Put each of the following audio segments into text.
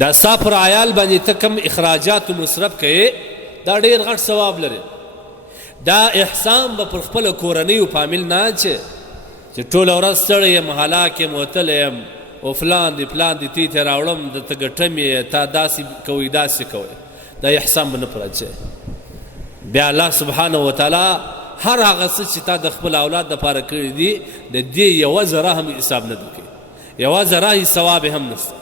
دا ستا پر عیال باندې ته کم اخراجات مصرف کوې دا ډېر غټ ثواب لري. دا احسان به پر خپله کورنیو فامیل نه چې ټوله ورځ ستړی یم هلاک یم وتلی یم او فلان دی پلان دی تی ته راوړم درته ګټم یې تا داسې کوئ داسې کوئ دا احسان به نه پر اچوي. بیا الله سبحانه وتعالی هر هغه څه چې تا د خپل اولاد دپاره کړي دي د دې یوه ذره هم حساب نه درکوي، یوه ذره هیڅ ثواب هم نشته،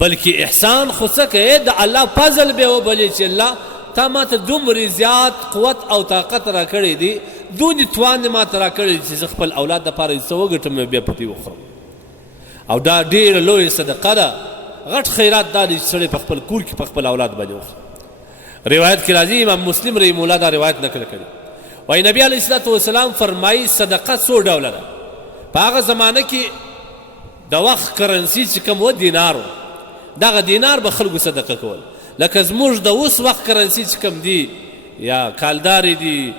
بلکې احسان خو څه کوې د الله فضل به وبلې چې الله تا ما ته دومره زیات قوت او طاقت را کړی دی، دونې توان ما ته را کړی چې زه خپل اولاد دپاره څه وګټم بیا په دې وخورم. او دا ډېره لویه صدقه ده، غټ خیرات دا دی چې سړی په خپل کور کې په خپل اولاد باندې وخوري. روایت کې راځي امام مسلم رحمه الله دا روایت نقل کړي، وایي نبي علیه الصلاة والسلام فرمایي صدقه څو ډوله ده. په هغه زمانه کې د وخت کرنسي چې کوم و دینار و، دغه دینار به خلکو صدقه کول. لکه زموږ د اوس وخت کرنسي چې کوم دي یا کالدارې دي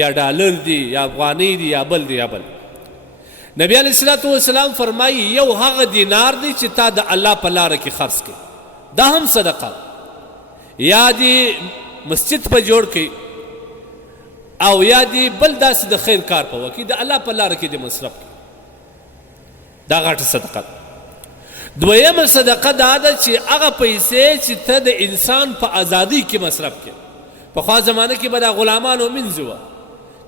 یا ډالر دي یا افغانۍ دي یا بل دي یا بل. نبی علیه الصلاة والسلام فرمایي یو هغه دینار دی چې تا د الله په لاره کې خرڅ کړي، دا هم صدقه. یا دې مسجد په جوړ کړي او یا دې بل داسې د خیر کار په وکړي د الله په لاره کې دې مصرف کړي، دا غټه صدقه ده. دویمه صدقه دا ده چې هغه پیسې چې ته د انسان په ازادۍ کې مصرف کړي. پخوا زمانه کې به دا غلامان ومنځه وه،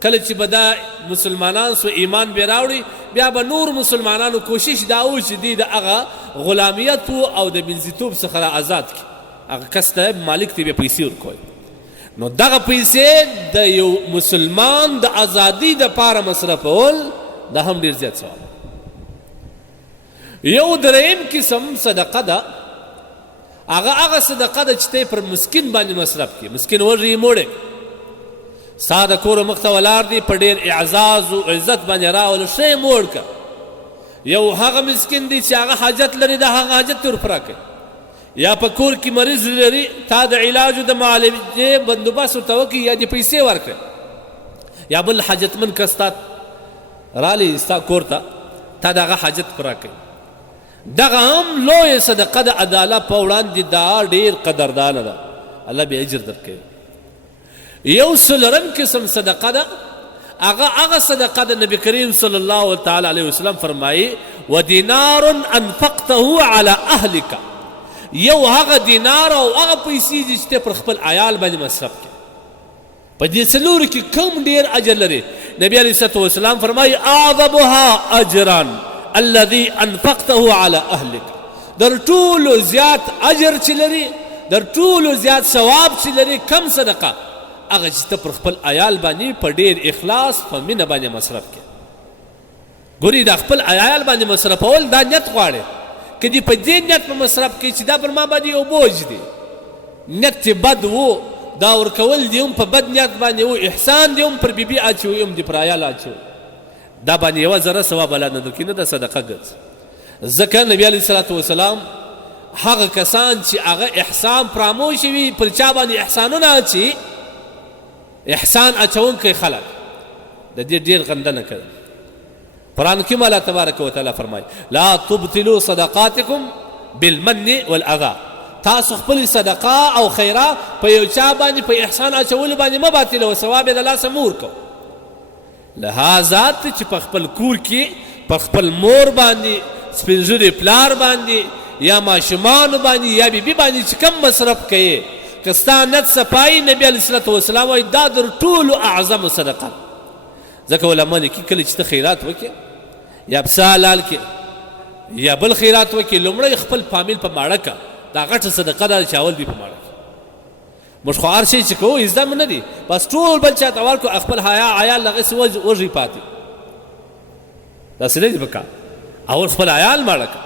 کله چې به دا مسلمانان سو ایمان بیا راوړي بیا به نور مسلمانانو کوشش دا و چې دوی د هغه غلامیت او د منځیتوب څخه را آزاد کړي، هغه کس ته مالک ته بیا پیسې ورکوي. نو دغه پیسې د یو مسلمان د ازادۍ دپاره مصرفول دا هم ډېر زیات ثواب. یو دریم قسم صدقه ده، هغه صدقه ده چې ته پر مسکین باندې مصرف کړي. مسکین وږی موړی ستا د کور مخ ته ولاړ دی، په ډېر اعزاز و عزت باندې راوله ښه یې موړ کړه. یو هغه مسکین دی چې هغه حاجت لري د هغه حاجت ته ورپوره کړي، یا په کور کې مریض لري تا د علاجو د معالجې بندوبست ورته وکړي یا دې پیسې ورکړي، یا بل حاجتمند کس تا رالی ستا کور ته تا د هغه حاجت پوره کړي. دغه هم لویه صدقه ده، د الله په وړاندې دا ډېر قدردانه ده، الله بیا اجر درکوي. یو څلورم قسم صدقه ده، هغه صدقه ده نبی کریم صلی الله تعالی علیه وسلم فرمایي ودینار انفقته علی اهلک، یو هغه دینار او هغه پیسې دي چې ته پر خپل عیال باندې مصرف کړي. په دې څلورو کې کوم ډېر اجر لري؟ نبی علیه الصلاة والسلام فرمایي اعظمها اجرا الذي انفقته على اهلك، در ټولو زیات اجر چې لري، در ټولو زیات ثواب چې لري کم صدقه هغه چې ته پر خپل عیال باندې په ډېر اخلاص په مینه باندې مصرف کړي. ګورې دا خپل عیال باندې مصرفول دا نیت غواړي، که دې په دې نیت په مصرف کړي چې دا پر ما باندې یو بوج دی، نیت یې بد و، دا ورکول دې هم په بد نیت باندې و، احسان دې هم پر بیبي اچوي هم دې پر عیال اچوي، دا باندې یوه ذره ثواب الله نه درکوي، نه د صدقه ګرځي. ځکه نبي علیه الصلاة والسلام هغه کسان چې هغه احسان فراموش وي پر چا باندې احسانونه اچي، احسان اچونکی خلک د دې ډېر غندنه کوي. قرآن کې الله تبارک وتعالی فرمایي لا تبطلوا صدقاتکم بالمن والاذى، تاسو خپل صدقه او خیره په یو چا باندې په احسان اچولو باندې مه باطلوه، ثواب یې د لاسه مه ورکوه. لهذا چې په خپل کور کې په خپل مور باندې سپین ږیري پلار باندې یا ماشومانو باندې یا بیبي باندې چې کم مصرف کوې، که ستا نیت صفایي نبي علیه الصلاة والسلام وایي دا در ټولو اعظم صدقه. ځکه علما لیکي کله چې ته خیرات وکړې یا پسه حلال کړې یا بل خیرات وکړې، لومړی خپل فامیل په ماړه کړه، دا غټه صدقه ده چې اول دې په ماړه کړه. موږ خو هر شی چې کوو زده نه دي، بس ټول بل چا ته ورکړو، خپل عیال هغسې وږي پاتې، داسې نه دي پکار. اول خپل عیال ماړه کړه،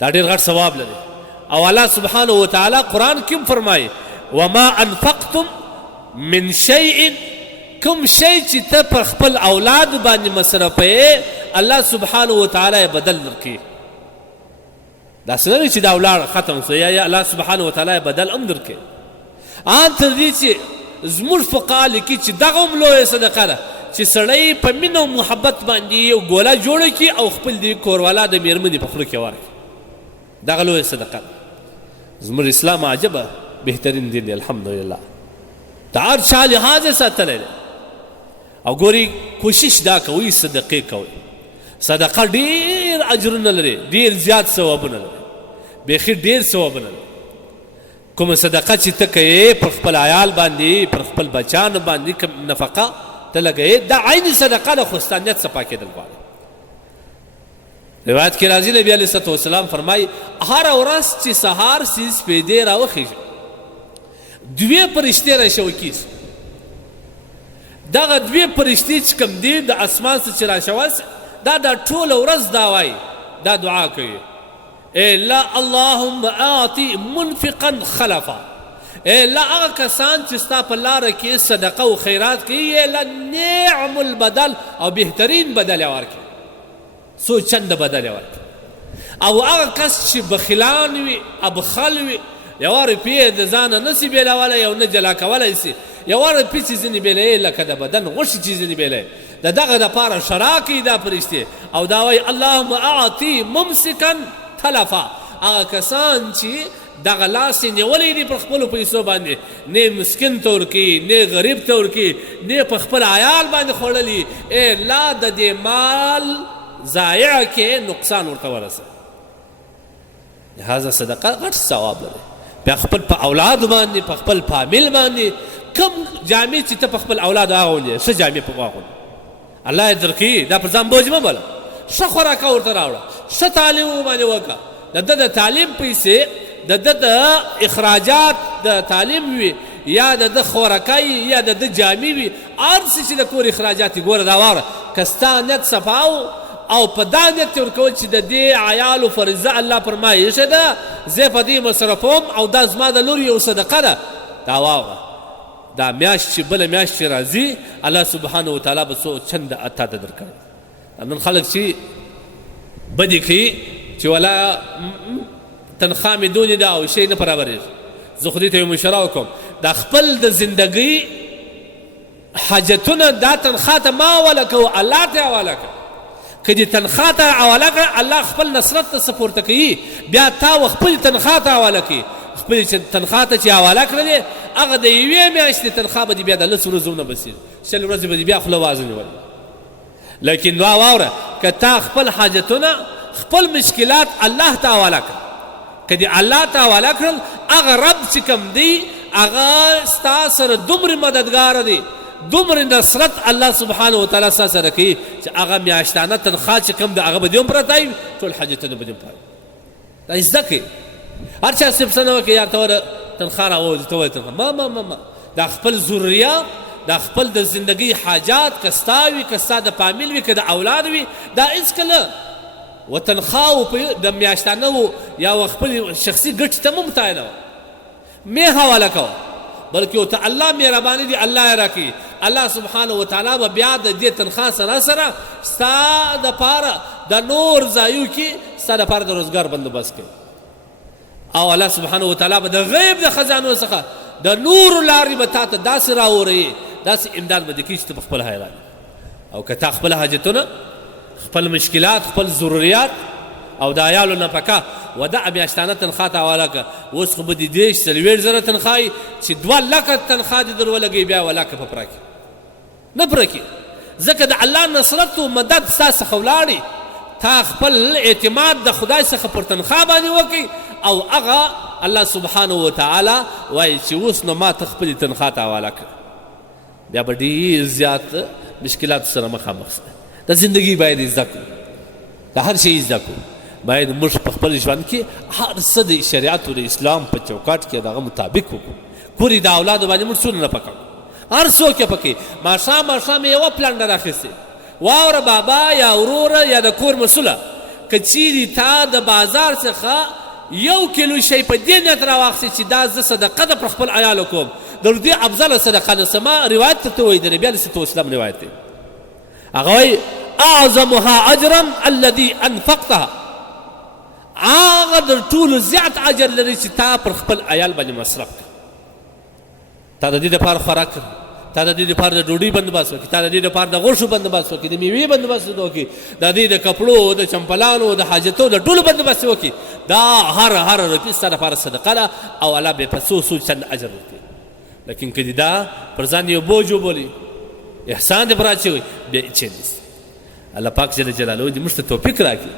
دا ډېر غټ ثواب لري. او الله سبحانه وتعالی قرآن کې فرمایي وما انفقتم من شیء، کوم شی چې ته پر خپل اولاد باندې مصرفوې الله سبحانه وتعالی بدل درکوي. داسې نه وي چې دا ولاړ ختم سو، یا الله سبحانه وتعالی بدل هم درکوي. ان تر دې چې زموږ فقها لیکي چې دغه هم لویه صدقه ده چې سړی په مینه او محبت باندې یو ګوله جوړه کړي او خپل دې کوروالا د مېرمنې په خوله کې ورکړي. دغه لویه صدقه ده. زموږ اسلام عجبه بهترین دین دی الحمدلله، د هر چا لحاظ یې ساتلی دی. او ګوري کوشش دا کوئ صدقې کوئ. صدقه ډېر اجرونه لري، ډېر زیات ثوابونه لري، بیخي ډېر ثوابونه لري. کومه صدقه چې ته کوې پر خپل عیال باندې، پر خپل بچیانو باندې کوم نفقه ته لګوې، دا عین صدقه ده، خو ستا نیت صفا کېدل غواړي. روایت کې راځي نبي علیه الصلوة والسلام فرمایي هره ورځ چې سهار سي سپېدې راوخېږي، دوې فرشتې راشوکېږي. دغه دوې فرشتې چې کوم دي د اسمان څخه چې راشوسي، دا ټوله ورځ دا وایي، دا دعا کوي: لا اللهم اعطي منفقا خلفا. لا هغه کسان چې ستا په لاره کې صدقه او خیرات کوي، لا نعم البدل او بهترین بدل یې ورکړي، څو چنده بدل یې ورکړي. او هغه کس چې بخیلان وي، ابخل وي، یوه روپیې د ځانه نسي بېلولی او نه جلا کولی سي، یوه روپۍ چې ځینې بېلوي لکه د بدن غوښې چې ځینې بېلوي، د دغه دپاره شرا کوي دا فرشتې او دا وایي اللهم اعطي ممسکا تلفا. هغه کسان چې دغه لاس یې نیولی دي پر خپلو پیسو باندې، نه مسکین ته ورکوي، نه غریب ته ورکوي، نه په خپل عیال باندې خوړلي، لا د دې مال ضایع کې نقصان ورته ورسوي. لهذا صدقه غټ ثواب لري. بیا خپل په اولاد باندې، په خپل فامیل باندې کم جامې چې ته په خپل اولاد واغوندې، ښه جامې په واغوندې، الله یې درکوي، دا پر ځان بوج مه بله. ښه خوراکه ورته راوړه، ښه تعلیم ورباندې وکړه، د ده د تعلیم پیسې، د ده د اخراجات د تعلیم وي، یا د ده خوراکه یا د ده جامې وي، هر څه چې د کور اخراجات یې ګوره دا واوره. که ستا نیت صفا او په دا نیت یې ورکول چې د دې عیالو فریضه الله فرمایي ښه ده، زه په دې مصرفوم او دا زما د لور یو صدقه ده، دا واوره. دا میاشت چې بله میاشت چې راځي الله سبحانه وتعالی به څو چنده تا ته درکړي. نن خلک چې بدې کوي چې ولا تنخوا مې دونې ده او شی نه برابرېږي. زه خو دې ته یو مشوره وکړم، دا خپل د زندګۍ حاجتونه دا تنخوا ته ما حواله کوو، الله ته یې حواله کړه. که دې تنخوا ته حواله کړه، الله خپل نصرت ته څه پورته کوي، بیا تا خپل تنخوا ته حواله کوي. خپل تنخوا ته چې حواله کړلې، هغه د یوې میاشتې تنخوا به دې بیا د 10 ورځو نه بسي، 6 ورځې به دې بیا خوله وازه نیولې. لیکن دا واوره، که تا خپل حاجتونه، خپل مشکلات الله ته حواله کړه، که دې الله ته حواله کړل، هغه رب چې کوم دی هغه ستا سره دومره مددګاره دی، دومره نصرت الله سبحانه وتعالی ستا سره کوي چې هغه میاشتانه تنخوا چې کوم دی هغه به دې هم پرته وي، ټول حاجتونه به دې هم پوره وي. دا زده کړئ. هر چا صرف څه نه وکړي یار ته وره تنخوا راوځي، ته وایې تنخوا ما دا خپل ضروریات، دا خپل د زندګۍ حاجات، که ستا وي، که ستا د فامیل وي، که د اولاد وي، دا هېڅکله و تنخوا د میاشتانه یا خپل شخصي ګټې ته مه متعینوه، مې حواله کوه، بلکې ورته الله مهرباني دي، الله یې راکوي. الله سبحانه وتعالی به بیا د دې تنخوا سره سره ستا دپاره د نور ځایو کې ستا دپاره د روزګار بندوبست کوي. او الله سبحانه وتعالی به د غیب د خزانو څخه د نورو لارې به تا ته داسې راوروي، داسې امداد به دې کوي چې ته په خپل حیران. او که تا خپل حاجتونه، خپل مشکلات، خپل ضروریات او د عیالو نفقه ودع میاشتانه تنخوا ته حواله کړه، اوس خو به دې 30-40 تنخوا وي چې 2 لکه تنخوا دې در ولګوي، بیا ولاکه په پوره کړي نه پوره کړي، ځکه د الله نصرت و مدد ستا څخه ولاړي. تا خپل اعتماد د خدای څخه پر تنخوا باندې وکړي او هغه الله سبحانه وتعالی وایي چې اوس نو ما ته خپلې تنخوا ته حواله کړه، بیا به ډېر زیات مشکلاتو سره مخامخ شي. د زندګي باید زده کړو، د هر شي زده کړو، باید موږ په خپل ژوند کې هر څه د شریعت او د اسلام په چوکاټ کې دغه مطابق وکړو. ګورې د اولادو باندې موږ څونه نفقه کوو، هر څوک یې پکې ماښام یوه پلنډه راخیستې، واوره بابا یا وروره یا د کور مسؤله، که چیرې تا د بازار څخه 1 کیلو شی په دې نیت راواخیستې چې دا زه صدقه ده پر خپل عیالو کوم، د دې افضله صدقه ده. ما روایت درته وایي، د نبي علیه الصلوة والسلام روایت دی، هغه وایي اعظمها اجرا الذي انفقتها، هغه د ټولو زیات اجر لري چې تا پر خپل عیال باندې مصرف کړه. تا د دې دپاره خوراک کړه، تا د دې لپاره د ډوډۍ بندوبست وکړي، تا د دې لپاره د غوښو بندوبست وکړي، د میوې بندوبست وکړي، د دې د کپړو، د چمپلانو، د حاجتو، د ټولو بندوبست وکړي. دا هر روپۍ ستا لپاره صدقه ده او الله به په څو چند اجر ورکوي. لیکن که دې دا پر ځان یو بوج وبولي، احسان دې پر اچوي، بیا هېڅ شی نشته. الله پاک جل جلاله دې موږ ته توفیق راکړي.